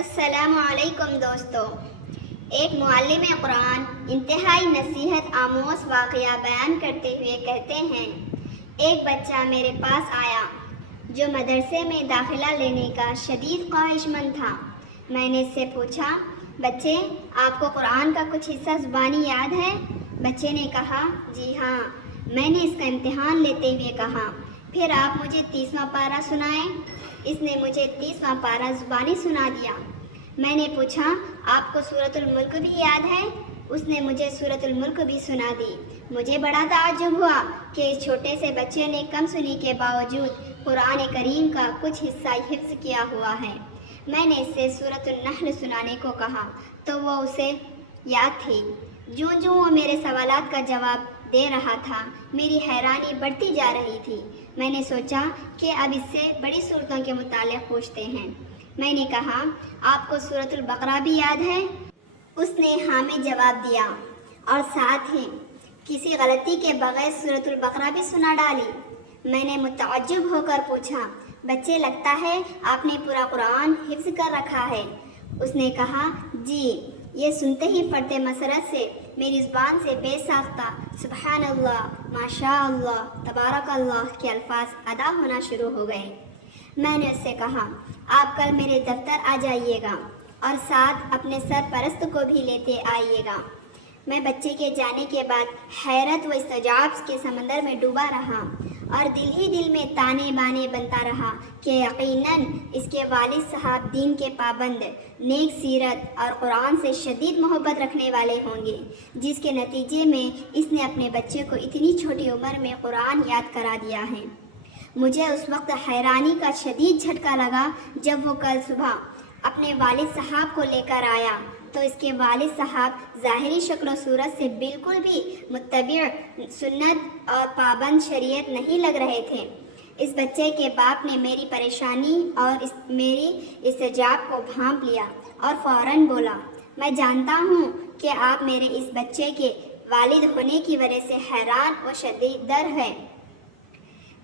السلام علیکم دوستو۔ ایک معلم قرآن انتہائی نصیحت آموز واقعہ بیان کرتے ہوئے کہتے ہیں، ایک بچہ میرے پاس آیا جو مدرسے میں داخلہ لینے کا شدید خواہش مند تھا۔ میں نے اس سے پوچھا، بچے آپ کو قرآن کا کچھ حصہ زبانی یاد ہے؟ بچے نے کہا، جی ہاں۔ میں نے اس کا امتحان لیتے ہوئے کہا، پھر آپ مجھے 30واں پارہ سنائیں۔ اس نے مجھے 30واں پارہ زبانی سنا دیا۔ میں نے پوچھا، آپ کو سورۃ الملک بھی یاد ہے؟ اس نے مجھے سورۃ الملک بھی سنا دی۔ مجھے بڑا تعجب ہوا کہ اس چھوٹے سے بچے نے کم سنی کے باوجود قرآن کریم کا کچھ حصہ حفظ کیا ہوا ہے۔ میں نے اس سے سورۃ النحل سنانے کو کہا تو وہ اسے یاد تھی۔ جو وہ میرے سوالات کا جواب دے رہا تھا، میری حیرانی بڑھتی جا رہی تھی۔ میں نے سوچا کہ اب اس سے بڑی صورتوں کے متعلق پوچھتے ہیں۔ میں نے کہا، آپ کو سورۃ البقرہ بھی یاد ہے؟ اس نے ہاں میں جواب دیا اور ساتھ ہی کسی غلطی کے بغیر سورۃ البقرہ بھی سنا ڈالی۔ میں نے متعجب ہو کر پوچھا، بچے لگتا ہے آپ نے پورا قرآن حفظ کر رکھا ہے۔ اس نے کہا، جی۔ یہ سنتے ہی پڑھتے مسرت سے میری زبان سے بے ساختہ سبحان اللہ، ماشاء اللہ، تبارک اللہ کے الفاظ ادا ہونا شروع ہو گئے۔ میں نے اس سے کہا، آپ کل میرے دفتر آ جائیے گا اور ساتھ اپنے سرپرست کو بھی لیتے آئیے گا۔ میں بچے کے جانے کے بعد حیرت و استعجاب کے سمندر میں ڈوبا رہا اور دل ہی دل میں تانے بانے بنتا رہا کہ یقیناً اس کے والد صاحب دین کے پابند، نیک سیرت اور قرآن سے شدید محبت رکھنے والے ہوں گے، جس کے نتیجے میں اس نے اپنے بچے کو اتنی چھوٹی عمر میں قرآن یاد کرا دیا ہے۔ مجھے اس وقت حیرانی کا شدید جھٹکا لگا جب وہ کل صبح اپنے والد صاحب کو لے کر آیا تو اس کے والد صاحب ظاہری شکل و صورت سے بالکل بھی متبع سنت اور پابند شریعت نہیں لگ رہے تھے۔ اس بچے کے باپ نے میری پریشانی اور میری استعجاب کو بھانپ لیا اور فوراً بولا، میں جانتا ہوں کہ آپ میرے اس بچے کے والد ہونے کی وجہ سے حیران و شدید در ہے۔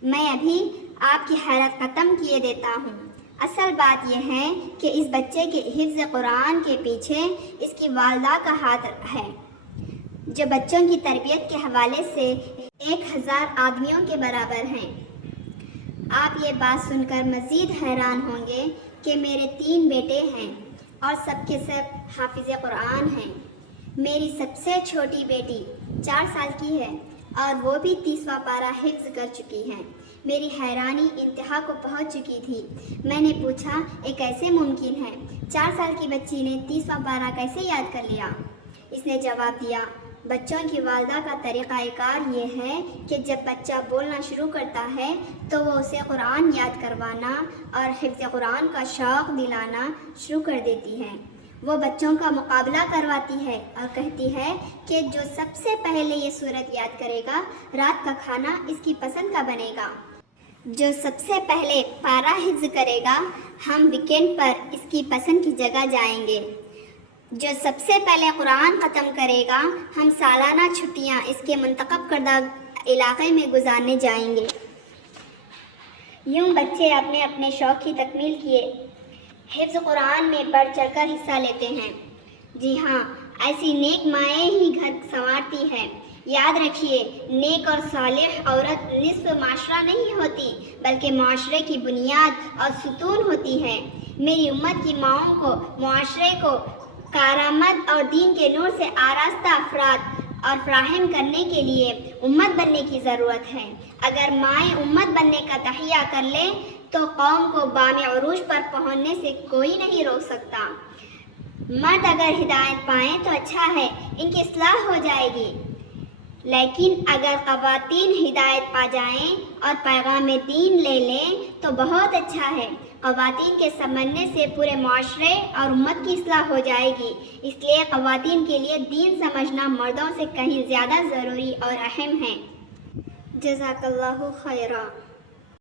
میں ابھی آپ کی حیرت ختم کیے دیتا ہوں۔ اصل بات یہ ہے کہ اس بچے کے حفظ قرآن کے پیچھے اس کی والدہ کا ہاتھ ہے، جو بچوں کی تربیت کے حوالے سے 1000 آدمیوں کے برابر ہیں۔ آپ یہ بات سن کر مزید حیران ہوں گے کہ میرے 3 بیٹے ہیں اور سب کے سب حافظ قرآن ہیں۔ میری سب سے چھوٹی بیٹی 4 سال کی ہے اور وہ بھی 30واں پارہ حفظ کر چکی ہے۔ میری حیرانی انتہا کو پہنچ چکی تھی۔ میں نے پوچھا، یہ کیسے ممکن ہے؟ 4 سال کی بچی نے 30واں پارہ کیسے یاد کر لیا؟ اس نے جواب دیا، بچوں کی والدہ کا طریقہ کار یہ ہے کہ جب بچہ بولنا شروع کرتا ہے تو وہ اسے قرآن یاد کروانا اور حفظ قرآن کا شوق دلانا شروع کر دیتی ہے۔ وہ بچوں کا مقابلہ کرواتی ہے اور کہتی ہے کہ جو سب سے پہلے یہ سورت یاد کرے گا، رات کا کھانا اس کی پسند کا بنے گا۔ جو سب سے پہلے پارہ حفظ کرے گا، ہم ویکینڈ پر اس کی پسند کی جگہ جائیں گے۔ جو سب سے پہلے قرآن ختم کرے گا، ہم سالانہ چھٹیاں اس کے منتخب کردہ علاقے میں گزارنے جائیں گے۔ یوں بچے اپنے اپنے شوق کی تکمیل کیے حفظ قرآن میں بڑھ چڑھ کر حصہ لیتے ہیں۔ جی ہاں، ایسی نیک مائیں ہی گھر سنوارتی ہیں۔ یاد رکھیے، نیک اور صالح عورت نصف معاشرہ نہیں ہوتی، بلکہ معاشرے کی بنیاد اور ستون ہوتی ہے۔ میری امت کی ماؤں کو معاشرے کو کارآمد اور دین کے نور سے آراستہ افراد اور فراہم کرنے کے لیے امت بننے کی ضرورت ہے۔ اگر مائیں امت بننے کا تہیہ کر لیں تو قوم کو بام عروج پر پہنچنے سے کوئی نہیں روک سکتا۔ مرد اگر ہدایت پائیں تو اچھا ہے، ان کی اصلاح ہو جائے گی، لیکن اگر خواتین ہدایت پا جائیں اور پیغام دین لے لیں تو بہت اچھا ہے۔ خواتین کے سمجھنے سے پورے معاشرے اور امت کی اصلاح ہو جائے گی۔ اس لیے خواتین کے لیے دین سمجھنا مردوں سے کہیں زیادہ ضروری اور اہم ہے۔ جزاک اللہ خیرا۔